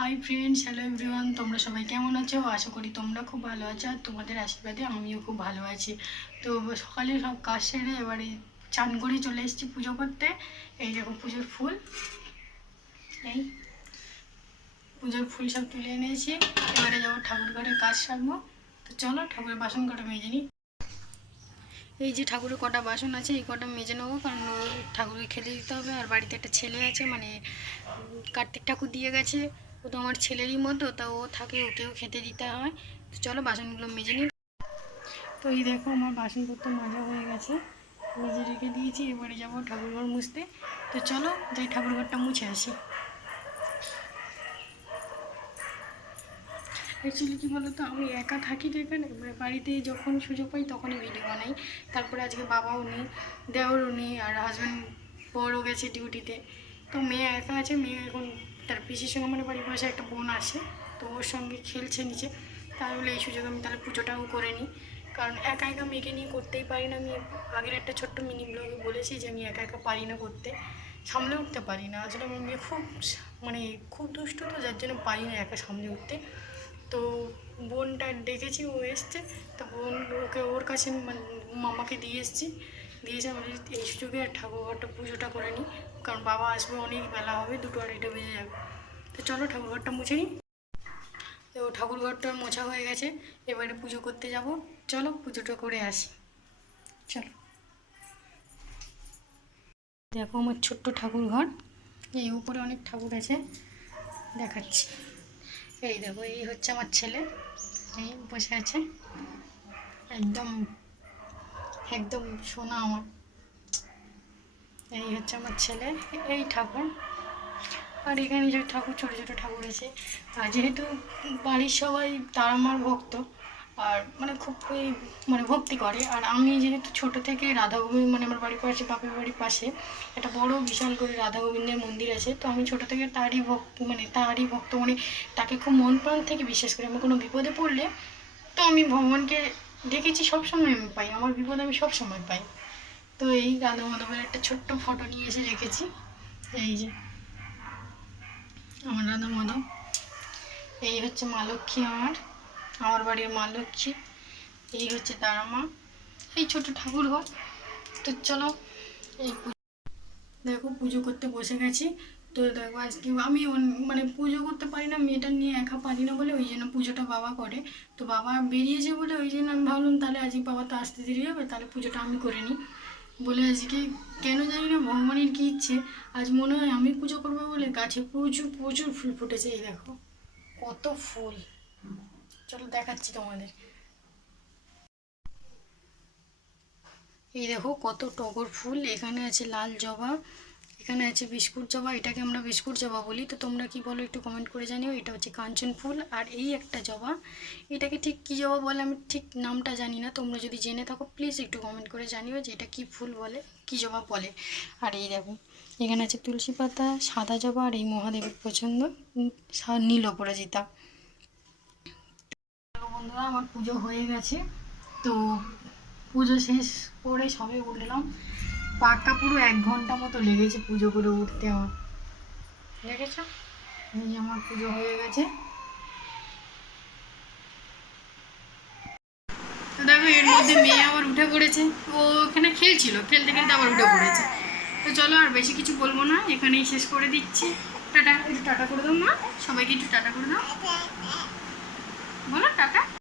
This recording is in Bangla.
হাই ফ্রেন্ডস, হ্যালো এভরিওয়ান, তোমরা সবাই কেমন আছো? আশা করি তোমরা খুব ভালো আছো আর তোমাদের আশীর্বাদে আমিও খুব ভালো আছি। তো সকালে সব কাজ সেরে এবারে চান করে চলে এসেছি পুজো করতে। এই দেখো পুজোর ফুল, এই পুজোর ফুল সব তুলে এনেছি। এবারে যাবো ঠাকুর ঘরে কাজ সারবো। তো চলো ঠাকুরের বাসন কটা মেজে নিই। এই যে ঠাকুরের কটা বাসন আছে এই কটা মেজে নেবো, কারণ ঠাকুরকে খেতে দিতে হবে। আর বাড়িতে একটা ছেলে আছে, মানে কার্তিক ঠাকুর দিয়ে গেছে, ও তো আমার ছেলেরই মতো, তা ও থাকে, ওকেও খেতে দিতে হয়। তো চলো বাসনগুলো মেজে নিই। তো এই দেখো আমার বাসনপত্র মাজা হয়ে গেছে, মেজে রেখে দিয়েছি। এবারে যাবো ঠাকুরঘর মুছতে। তো চলো যাই ঠাকুরঘরটা মুছে আসি। অ্যাকচুয়ালি কী বলো তো, আমি একা থাকি তো এখানে, বাড়িতে যখন সুযোগ পাই তখনই ভিডিও বানাই। তারপরে আজকে বাবাও নেই, দেওরও নেই, আর হাজব্যান্ড বড়ও গেছে ডিউটিতে। তো মেয়ে একা আছে, মেয়ে এখন তার পিসির সঙ্গে মানে বাড়ির পাশে একটা বোন আসে, তো ওর সঙ্গে খেলছে নিচে। তাহলে এই সুযোগ আমি তাহলে পুজোটাও করে নিই, কারণ একা একা মেয়েকে নিয়ে করতেই পারি না। আমি আগের একটা ছোট্ট মিনি ব্লগে বলেছি যে আমি একা একা পারি না করতে, সামলে উঠতে পারি না। আসলে আমার মেয়ে খুব মানে খুব দুষ্ট, তো যার জন্য পারি না একা সামলে উঠতে। তো বোনটা ডেকেছি, ও এসছে। তো বোন ওকে ওর কাছে মানে মামাকে দিয়ে এসেছি, দিয়েছে। আমি এই সুযোগে ঠাকুরঘরটা পুজোটা করে নিই, কারণ বাবা আসবে, অনেক বেলা হবে, 2-2:30 বেজে যাবে। তো চলো ঠাকুরঘরটা মুছে নিই। তো ঠাকুরঘরটা মোছা হয়ে গেছে, এবারে পুজো করতে যাব। চলো পুজোটা করে আসি, চলো। দেখো আমার ছোট্ট ঠাকুরঘর, এই উপরে অনেক ঠাকুর আছে, দেখাচ্ছি। এই দেখো, এই হচ্ছে আমার ছেলে, এই বসে আছে, একদম একদম সোনা আমার। এই হচ্ছে আমার ছেলে, এই ঠাকুর। আর এখানে যে ঠাকুর, ছোটো ছোটো ঠাকুর আছে। আর যেহেতু বাড়ির সবাই তারামার ভক্ত, আর মানে খুব মানে ভক্তি করে, আর আমি যেহেতু ছোটো থেকে রাধা গোবিন্দ, মানে আমার বাড়ির পাশে, বাপের বাড়ির পাশে একটা বড় বিশাল করে রাধা গোবিন্দের মন্দির আছে। তো আমি ছোটো থেকে তারই ভক্ত, মানে তাকে খুব মন প্রাণ থেকে বিশ্বাস করি। আমি কোনো বিপদে পড়লে তো আমি ভগবানকে ডেকেছি, সবসময় আমি পাই, আমার বিপদ আমি সবসময় পাই। তো এই রাধা মাধবের একটা ছোট্ট ফটো নিয়ে এসে রেখেছি। এই যে আমার রাধা মাধব, এই হচ্ছে মা লক্ষ্মী, আমার বাড়ির মা লক্ষ্মী, এই হচ্ছে তারা মা, এই ছোটো ঠাকুর ঘর। তো চলো এই দেখো পুজো করতে বসে গেছি। তো দেখো আজকে আমি মানে পুজো করতে পারি না, মেয়েটা নিয়ে একা পারি না বলে, ওই জন্য পুজোটা বাবা করে। তো বাবা বেরিয়েছে বলে ওই জন্য আমি ভাবলাম তাহলে আজকে বাবা তো আসতে দেরি হবে, তাহলে পুজোটা আমি করে নিই বলে। আজকে কেন জানি না ভগবানের কী ইচ্ছে, আজ মনে হয় আমি পুজো করবো বলে গাছে প্রচুর প্রচুর ফুল ফুটেছে। এই দেখো কত ফুল, চলো দেখাচ্ছি তোমাদের। এই দেখো কত টগর ফুল, এখানে আছে লাল জবা, এখানে আছে বিস্কুট জবা, এটাকে আমরা বিস্কুট জবা বলি। তো তোমরা কি বলো একটু কমেন্ট করে জানিও। এটা হচ্ছে কাঞ্চন ফুল। আর এই একটা জবা, এটাকে ঠিক কী জবা বলে আমি ঠিক নামটা জানি না, তোমরা যদি জেনে থাকো প্লিজ একটু কমেন্ট করে জানিও যে এটা কী ফুল বলে, কী জবা বলে। আর এই দেখো এখানে আছে তুলসী পাতা, সাদা জবা, আর এই মহাদেবের পছন্দ নীল অপরাজিতা। বন্ধুরা আমার পুজো হয়ে গেছে, তো পুজো শেষ করে সবে উঠলাম। পাক্কা পুরো 1 ঘন্টা মতো লেগেছে পুজো করে উঠতে আমার, দেখেছ। এই আমার পুজো হয়ে গেছে। তো দেখো এর মধ্যে মেয়ে আবার উঠে পড়েছে, ও ওখানে খেলছিল, খেলতে খেলতে আবার উঠে পড়েছে। তো চলো আর বেশি কিছু বলবো না, এখানেই শেষ করে দিচ্ছি। টাটা, একটু টাটা করে দাও মা, সবাইকে একটু টাটা করে দাও।